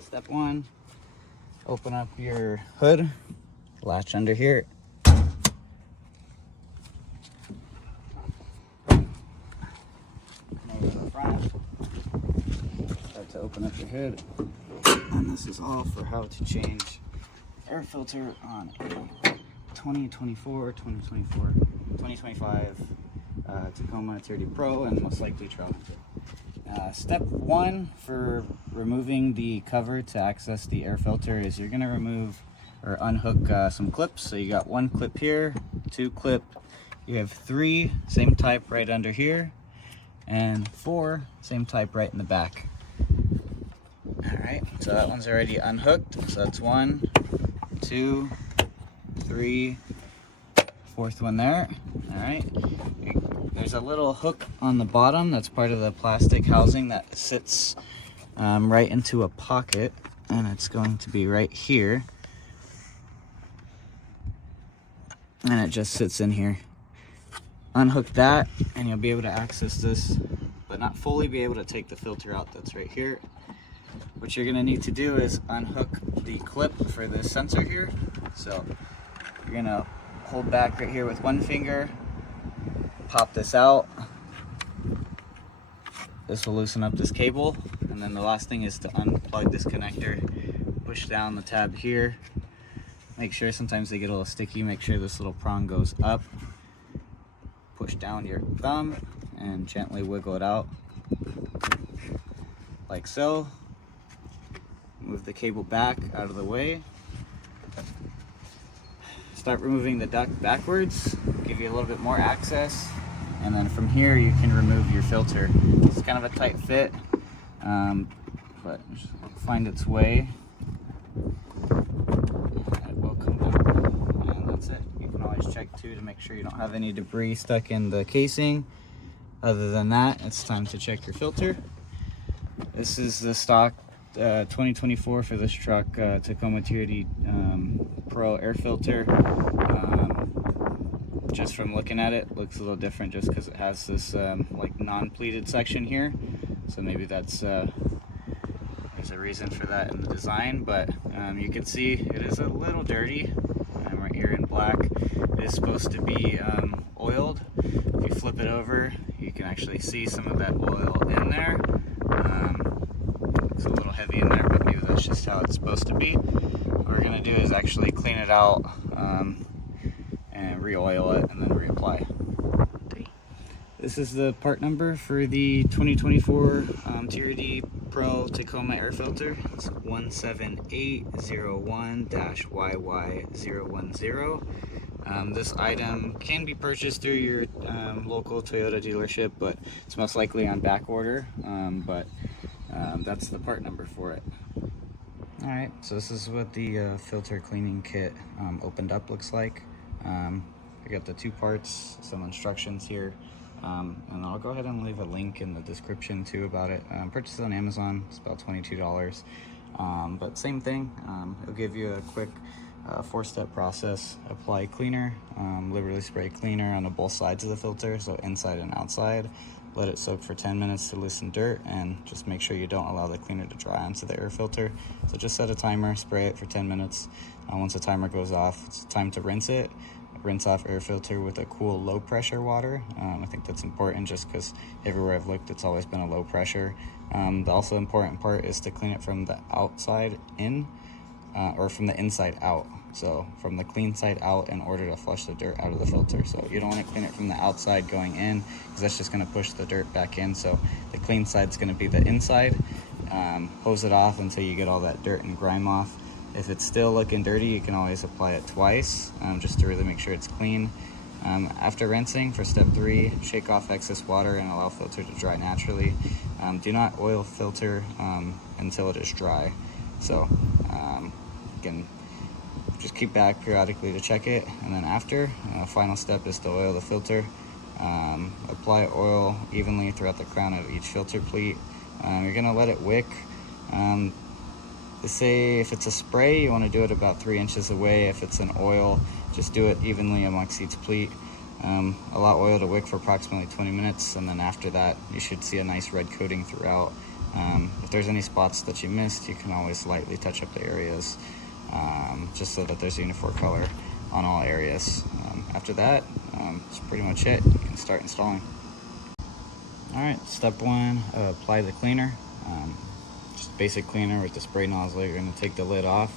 Step one, open up your hood, latch under here. Over the front, start to open up your hood. And this is all for how to change air filter on a 2025 Tacoma TRD Pro, and most likely truck. Step one for removing the cover to access the air filter is you're going to remove or unhook some clips. So you got one clip here, two clip, you have three, same type right under here, and four, same type right in the back. Alright, so that one's already unhooked. So that's 1, 2, 3, fourth one there. Alright, there's a little hook on the bottom that's part of the plastic housing that sits right into a pocket, and it's going to be right here, and it just sits in here. Unhook that and you'll be able to access this, but not fully be able to take the filter out that's right here. What you're going to need to do is unhook the clip for this sensor here. So you're going to hold back right here with one finger, pop this out. This will loosen up this cable, and then the last thing is to unplug this connector, push down the tab here. Make sure, sometimes they get a little sticky, make sure this little prong goes up. Push down your thumb and gently wiggle it out like so. Move the cable back out of the way. Start removing the duct backwards, give you a little bit more access, and then from here you can remove your filter. It's kind of a tight fit, but find its way. It will come down, and that's it. You can always check too to make sure you don't have any debris stuck in the casing. Other than that, it's time to check your filter. This is the stock 2024 for this truck, Tacoma TRD Pro air filter. Just from looking at it, looks a little different just because it has this like non-pleated section here. So maybe that's there's a reason for that in the design, but you can see it is a little dirty. Right here in black, it is supposed to be oiled. If you flip it over, you can actually see some of that oil in there. It's a little heavy in there, but maybe that's just how it's supposed to be. What we're going to do is actually clean it out and re-oil it and then reapply. This is the part number for the 2024 TRD Pro Tacoma air filter. It's 17801-YY010. This item can be purchased through your local Toyota dealership, but it's most likely on back order. That's the part number for it. Alright, so this is what the filter cleaning kit opened up looks like. I got the two parts, some instructions here, and I'll go ahead and leave a link in the description too about it. Purchased it on Amazon, it's about $22. But same thing, it'll give you a quick 4-step process. Apply cleaner, liberally spray cleaner on both sides of the filter, so inside and outside. Let it soak for 10 minutes to loosen dirt, and just make sure you don't allow the cleaner to dry onto the air filter. So just set a timer, spray it for 10 minutes. Once the timer goes off, it's time to rinse it. Rinse off air filter with a cool low pressure water. I think that's important just because everywhere I've looked it's always been a low pressure. The also important part is to clean it from the outside in or from the inside out. So from the clean side out in order to flush the dirt out of the filter. So you don't want to clean it from the outside going in because that's just going to push the dirt back in. So the clean side is going to be the inside. Hose it off until you get all that dirt and grime off. If it's still looking dirty, you can always apply it twice just to really make sure it's clean. After rinsing, for step 3, shake off excess water and allow filter to dry naturally. Do not oil filter until it is dry. So again, just keep back periodically to check it. And then after, final step is to oil the filter. Apply oil evenly throughout the crown of each filter pleat. You're gonna let it wick They say if it's a spray, you want to do it about 3 inches away. If it's an oil, just do it evenly amongst each pleat. Allow oil to wick for approximately 20 minutes, and then after that, you should see a nice red coating throughout. If there's any spots that you missed, you can always lightly touch up the areas, just so that there's uniform color on all areas. After that, that's pretty much it. You can start installing. Alright, step 1, apply the cleaner. Just basic cleaner with the spray nozzle. You're going to take the lid off,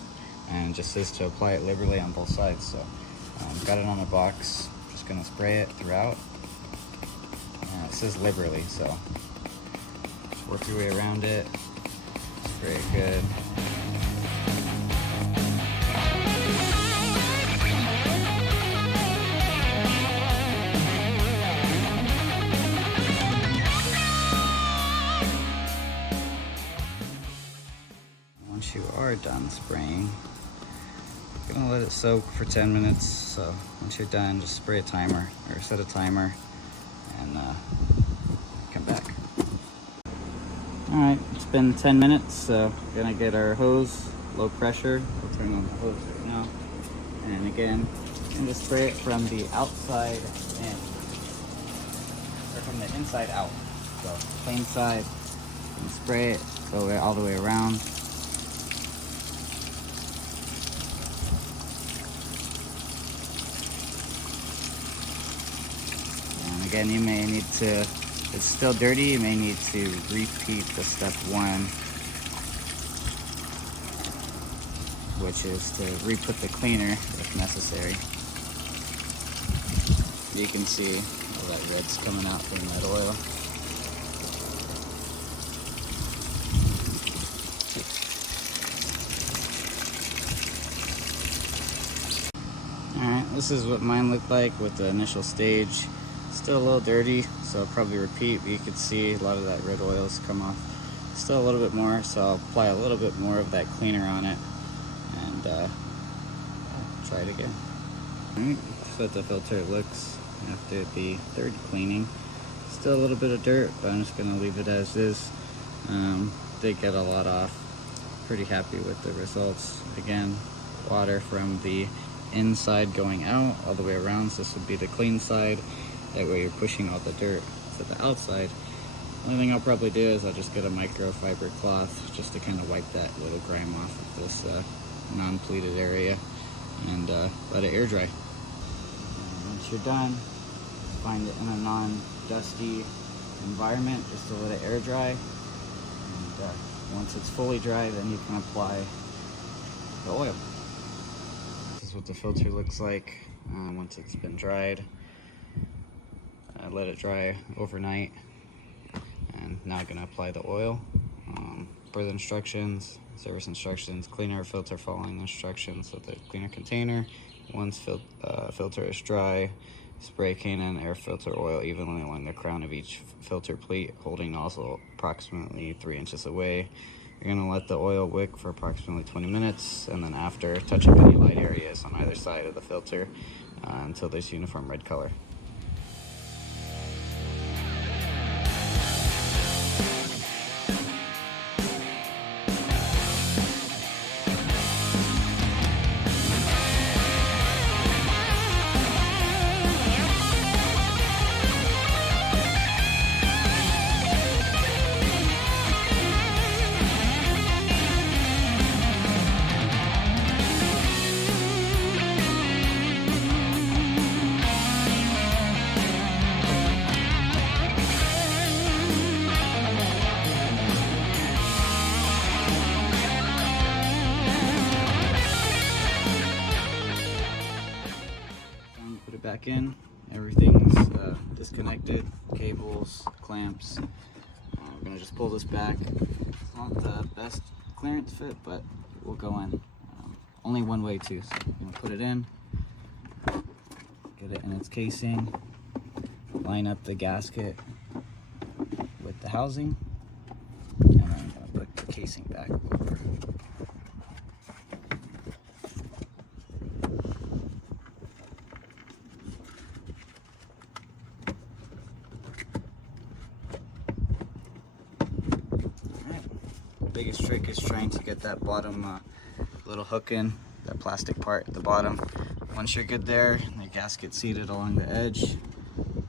and it just says to apply it liberally on both sides. So, got it on the box. Just going to spray it throughout. It says liberally, so just work your way around it. Spray it good. Once you are done spraying, you're gonna let it soak for 10 minutes. So once you're done, just spray a timer or set a timer and come back. All right, it's been 10 minutes, so we're gonna get our hose low pressure. We'll turn on the hose right now. And again, you can just spray it from the outside in, or from the inside out. So plain side, and spray it, go all the way around. Again, you may need to, if it's still dirty, you may need to repeat the step 1, which is to re-put the cleaner if necessary. You can see all that red's coming out from that oil. Alright, this is what mine looked like with the initial stage. Still a little dirty, so I'll probably repeat, but you can see a lot of that red oil has come off. Still a little bit more, so I'll apply a little bit more of that cleaner on it and try it again. Alright, that's what the filter looks after the third cleaning. Still a little bit of dirt, but I'm just going to leave it as is. Did get a lot off. Pretty happy with the results. Again, water from the inside going out all the way around, so this would be the clean side. That way you're pushing all the dirt to the outside. Only thing I'll probably do is I'll just get a microfiber cloth just to kind of wipe that little grime off of this non-pleated area and let it air dry. And once you're done, find it in a non-dusty environment just to let it air dry. And once it's fully dry, then you can apply the oil. This is what the filter looks like once it's been dried. I let it dry overnight, and now I'm going to apply the oil. Further instructions, service instructions, cleaner filter following instructions with the cleaner container. Once filter is dry, spray can and air filter oil evenly along the crown of each filter plate, holding nozzle approximately 3 inches away. You're going to let the oil wick for approximately 20 minutes, and then after, touch up any light areas on either side of the filter until there's uniform red color. Back in, everything's disconnected, cables, clamps. We're gonna just pull this back. It's not the best clearance fit, but it will go in. Only one way too, so I'm gonna put it in, get it in its casing, line up the gasket with the housing, and then I'm gonna put the casing back over. biggest trick is trying to get that bottom little hook in, that plastic part at the bottom. Once you're good there, the gasket's seated along the edge.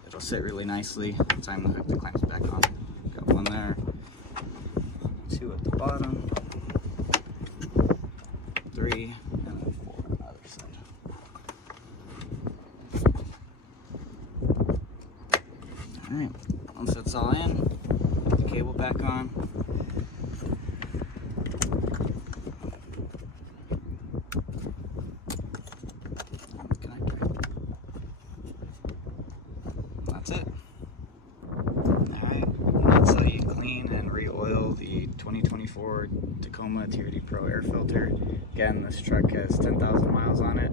It'll sit really nicely. Time the hook, the clamps back on. Got one there, 2 at the bottom, 3, and then 4 on the other side. Alright, once that's all in, put the cable back on. That's it. Alright, that's how you clean and re-oil the 2024 Tacoma TRD Pro air filter. Again, this truck has 10,000 miles on it.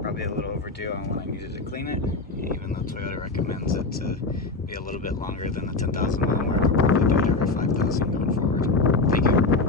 Probably a little overdue on when I needed to clean it, even though Toyota recommends it to be a little bit longer than the 10,000 mile mark. I'll probably do it every 5,000 going forward. Thank you.